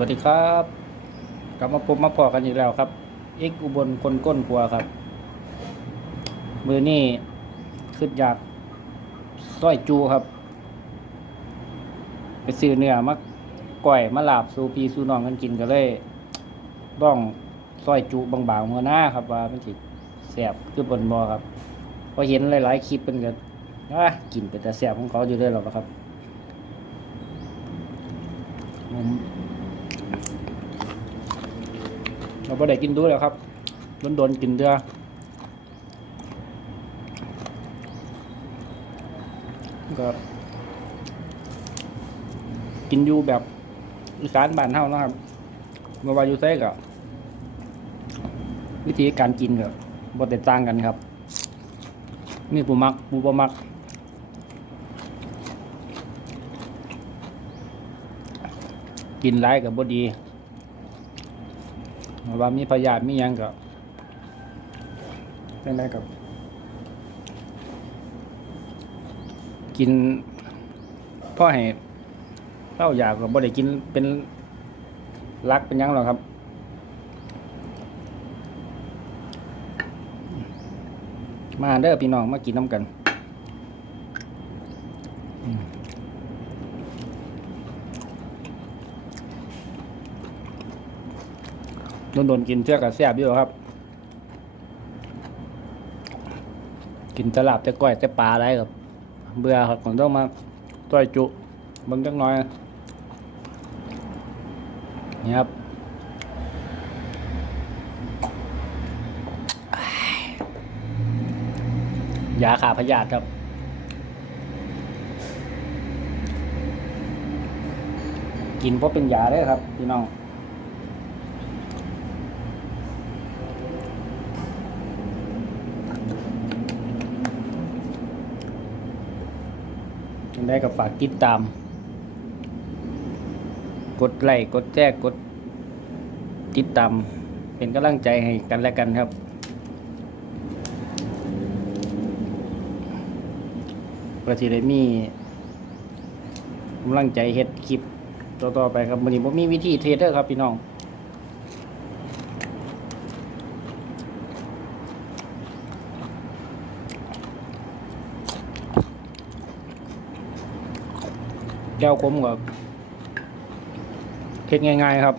วัสดีครับ กลับมาพบมาพอกันอีกแล้วครับเอกอุบลคนก้นกลัวครับ มือนี่ขึ้นอยากสร้อยจูครับ ไปซื้อเนื้อมาก่อยมาลาบสูพีสูนองกันกินก็เลยต้องสร้อยจูบางๆเมื่อหน้าครับว่ามันสิแสบคือบนบอครับพอเห็นหลายๆคลิปเป็นก็อะกินเป็นแต่แสบของเขาอยู่ด้วยหรอครับผม เราไ่ได้กินดูแล้วครับโดนๆกินเดือก็กินอยู่แบบอีสานบ้านเฮานะครับเมื่อวาอยู่ไซก็วิธีการกินก็บ่แตกต่างกันครับ นี่ปูมักปูบ่มัก กินหลายกับบ่ดี ว่ามีพยาธิมียังก็เป็นไรกับ กินพ่อให้เล่าอยากกับบ่ได้กินเป็นรักเป็นยังหรอกครับ มาเด้อพี่น้องมากินน้ำกัน โดนๆกินเทือกกับแซ่บอยู่ครับ กินตลาบแต่ก้อยแต่ปลาอะไรครับ เบื่อครับผมต้องมาต้อยจุบางจักหน้อยนี่ครับยาขาพยาธิครับกินเพราะเป็นยาได้ครับ พี่น้อง ได้กับฝากติดตาม กดไลค์กดแจ้กดติดตาม เป็นกำลังใจให้กันและกันครับเพื่อที่ได้มีกำลังใจเฮ็ดคลิปต่อๆไปครับวันนี้ผมมีวิธีเทเดอร์ครับพี่น้อง แก้วคมกับเฮ็ดง่ายๆครับ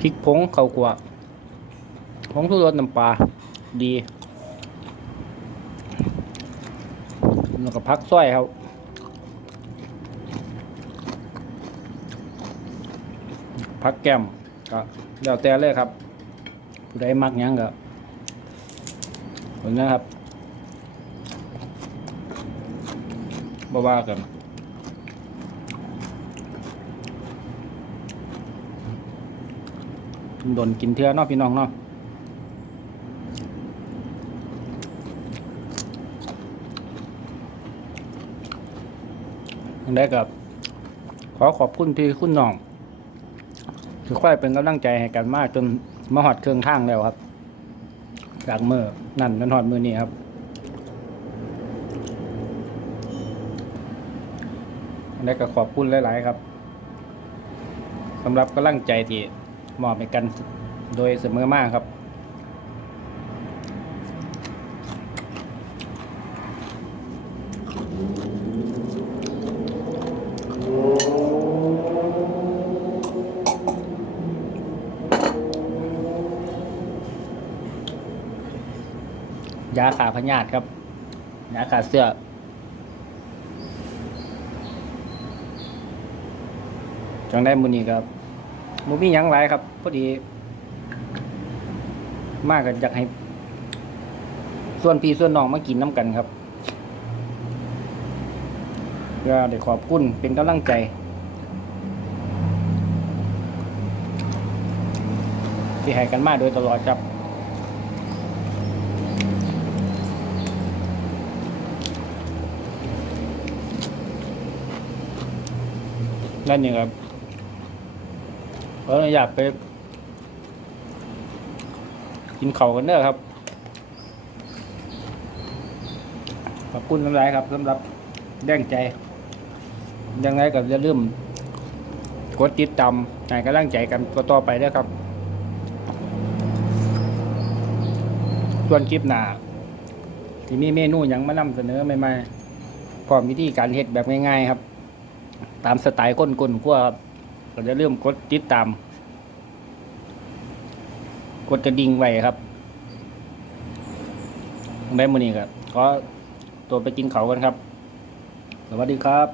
พริกผงเข้าวกลัวผงทุรสน้ำปลาดีแล้วก็พักส้อยครับพักแก้มก็แล้วแต่เลยครับผู้ใดมักยังก็ผลนะครับ บ่ว่ากันโดนกินเทือเนาะพี่น้องเนาะยังได้กับ ขอขอบคุณที่คุณน้องถือค่อยเป็นกำลังใจให้กันมากจนมาหอดเครื่องทางแล้วครับ จากมือนั่นจนหอดมือนี้ครับ ยังได้ก็ขอบคุณหลาย ๆ ครับสำหรับกำลังใจที่มอบให้กันโดยเสมอมากครับ ยาขาพยาธิครับ ยาขาเสื้อ จังได้มือนี้ครับมูมีหยังไรครับพอดี มากกันอยากให้ ส่วนพี่ส่วนน้องมากินน้ำกันครับก็ได้ขอบคุณเป็นกำลังใจที่ให้กันมาโดยตลอดครับนั่นนี่ครับ เอออยากไป กินเขากันเด้อครับ ขอบคุณหลายครับสำหรับแรงใจ ยังไงก็อย่าลืมกดติดตามให้กำลังใจกันต่อไปด้วยครับ ส่วนคลิปหน้าที่มีเมนูหยังมานำเสนอใหม่ๆพร้อมวิธีการเฮ็ดแบบง่ายๆครับ ตามสไตล์ก้นกลนขั้วครับ ก็จะเริ่มกดติดตาม กดกระดิ่งไว้ครับแม่มือนี้ครับขอตัวไปกินเขากันครับ สวัสดีครับ